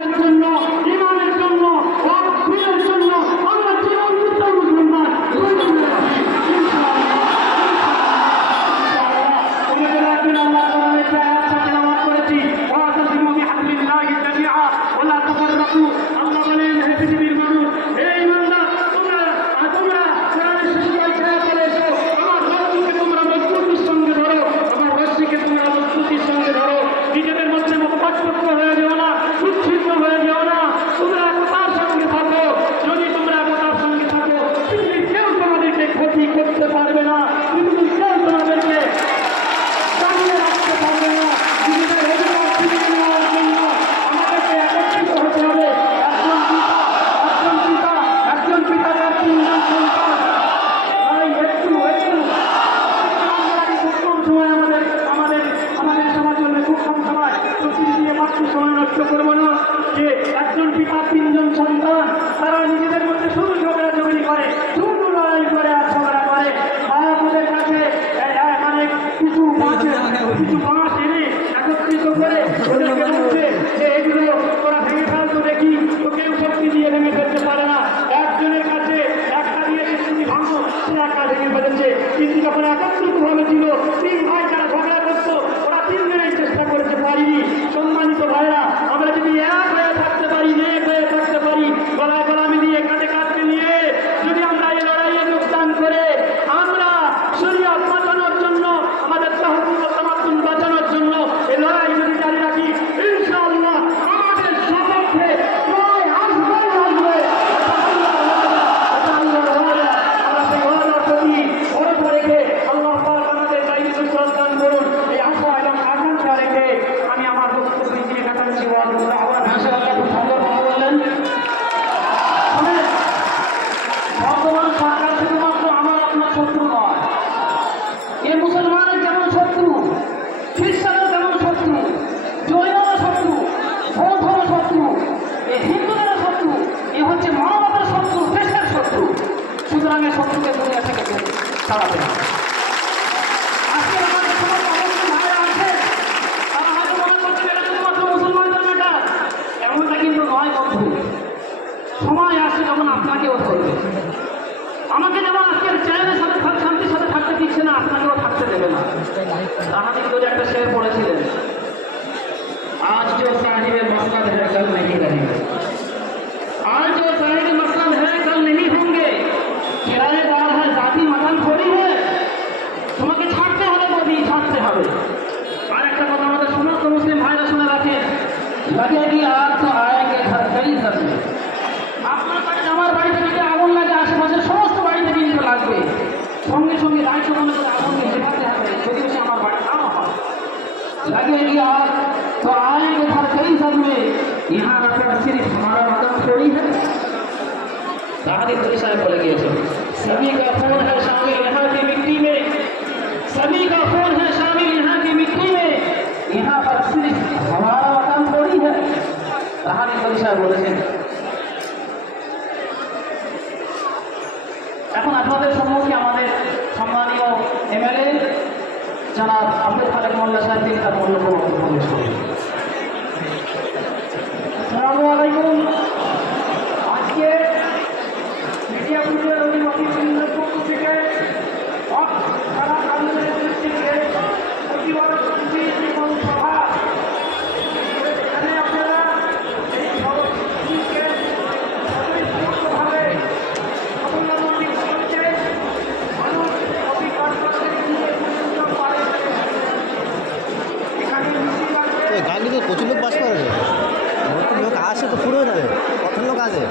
জন্য ইমানের জন্য দিনের জন্য আমরা জীবন দিতে মুসলমান আল্লাহ বলেন হে পৃথিবীর মানুষ হে ইমানদার তোমরা কোরআনের শিক্ষায় ছায়া চলে এসো আমার রশিকে তোমরা মজবুতির সঙ্গে ধরো আমার রশিকে তোমরা মজবুতির সঙ্গে ধরো নিজেদের মধ্যে মতপার্থক্য হয়ে যেও না বিচ্ছিন্ন হয়ে যেও না তোমরা একতার সঙ্গে থাকো যদি তোমরা একতার সঙ্গে থাকো পৃথিবীর কেউ তোমাদেরকে ক্ষতি করতে পারবে না পৃথিবীর কেউ তোমাদেরকে চালিয়ে রাখতে পারবে না নিজেদের অধিকার ফিরিয়ে নেওয়ার জন্য আমাদেরকে একত্রিত হতে হবে একজন পিতা তার তিনজন সন্তান তাই একটু সময় আমাদের সবার জন্য খুব কম সময় প্রতিদিন দিয়ে মাত্র সময় নষ্ট করবো না যে একজন পিতা তিনজন সন্তান তারা নিজেদের মধ্যে শুধু ঝগড়াঝগড়ি করে শুধু লড়াই করে আর ঝগড়া করে আমাদের কাছে কিছু বাঁশ এনে একত্রিত করে ওদেরকে বলছে যে এগুলো তোরা ভেঙে ফেলতো দেখি তো কেউ শক্তি দিয়ে ভেঙে ফেলতে পারে না একজনের কাছে একটা দিয়ে তুমি ভাঙো সে একটা ভেঙে ফেলেছে কিন্তু যখন একত্রিত ভাবে ছিল তিন ভাই যারা ঝগড়া করতো ওরা তিনজনের চেষ্টা করতে পারিনি সম্মানিত ভাইরা আমরা যদি এক হয়ে থাকতে পারি এক হয়ে থাকতে পারি গলায় গলা মিলিয়ে কাঁধে কাঁধ মিলিয়ে যদি আমরা এই লড়াইয়ে যোগদান করে আমরা শরীয়ত বাঁচানোর জন্য আমাদের তাহফুজ ও তামাদ্দুন বাঁচানোর জন্য এই লড়াই যদি জারি রাখি ইনশাআল্লাহ আমাদের সপক্ষে জয় আসবে আমরা সেই ওয়াদার প্রতি ভরসা রেখে আল্লাহ পাক আমাদের দায়িত্ব সন্তান করুন এই আশা এবং আকাঙ্ক্ষা রেখে আমি আমার বক্তব্য দিয়ে কাটাচ্ছি মাশাআল্লাহ খুব সুন্দর কথা বললেন বর্তমান সরকার শুধুমাত্র আমার আপনার শত্রু নয় এ মুসলমানের যেমন শত্রু খ্রিস্টানের যেমন শত্রু জৈনরা শত্রু বৌদ্ধরা শত্রু এ হিন্দুদেরও শত্রু এ হচ্ছে মানবতার শত্রু দেশের শত্রু সুতরাং এ শত্রুকে দুনিয়া থেকে ছাড়াতে হবে আজকে আমাদের সমাজ অবশ্যই ভাইরা আছে তারা হয়তো মনে করছে এটা শুধুমাত্র মুসলমানদের ম্যাটার এমনটা কিন্তু নয় বন্ধু সময় আসছে যখন আপনাকেও ধরবে আমাকে যেমন আজকের চ্যানেলের সাথে শান্তির সাথে থাকতে দিচ্ছে না আপনাকেও থাকতে দেবে না রাহাতি করে একটা শের পড়েছিলেন আজ जो साहिब मसलद है कल नहीं रहेंगे आज जो साहिब मसलद है कल नहीं होंगे किराएदार है जाति मकान थोड़ी है তোমাকে ছাড়তে হবে বলি ছাড়তে হবে আর একটা কথা আমাদের সমস্ত মুসলিম ভাইরা শুনে রাখেন लगेगी आग तो आएंगे घर कई सब्जी আপনার বাড়িতে আমার বাড়িতে যদি আগুন লাগে আশেপাশের সমস্ত বাড়িতে কিন্তু লাগবে সঙ্গে সঙ্গে দায়িত্ব মনে করে আগুনকে শেখাতে হবে যদি সে আমার বাড়ি নাও হয় लगेगी आग तो आएंगे घर कई सब्जी यहाँ रखकर सिर्फ हमारा मकान थोड़ी है साहब साहब बोले गए सभी का फोन है शामिल यहाँ की मिट्टी में सभी का फोन है शामिल यहाँ की मिट्टी में यहाँ पर सिर्फ हमारा मकान थोड़ी है साहब साहब বলেছেন এখন আপনাদের সম্মুখে আমাদের সম্মানীয় এমএলএ জনাব আব্দুল খালেক মোল্লা সাহেব তিনি তার মূল্যবান বক্তব্য পেশ করবেন আসসালামু আলাইকুম আজকে মিডিয়া গ্রুপের অভিভাবকদের পক্ষ থেকে সারা কারণের দৃষ্টিতে প্রতিবাদ সমিতি এবং সভা এখানে আপনারা এই সমিতিকে স্বতঃস্ফূর্তভাবে গাড়ি তো প্রচুর লোক বাস করে লোক আসে তো পুরো যাবে কত লোক আছে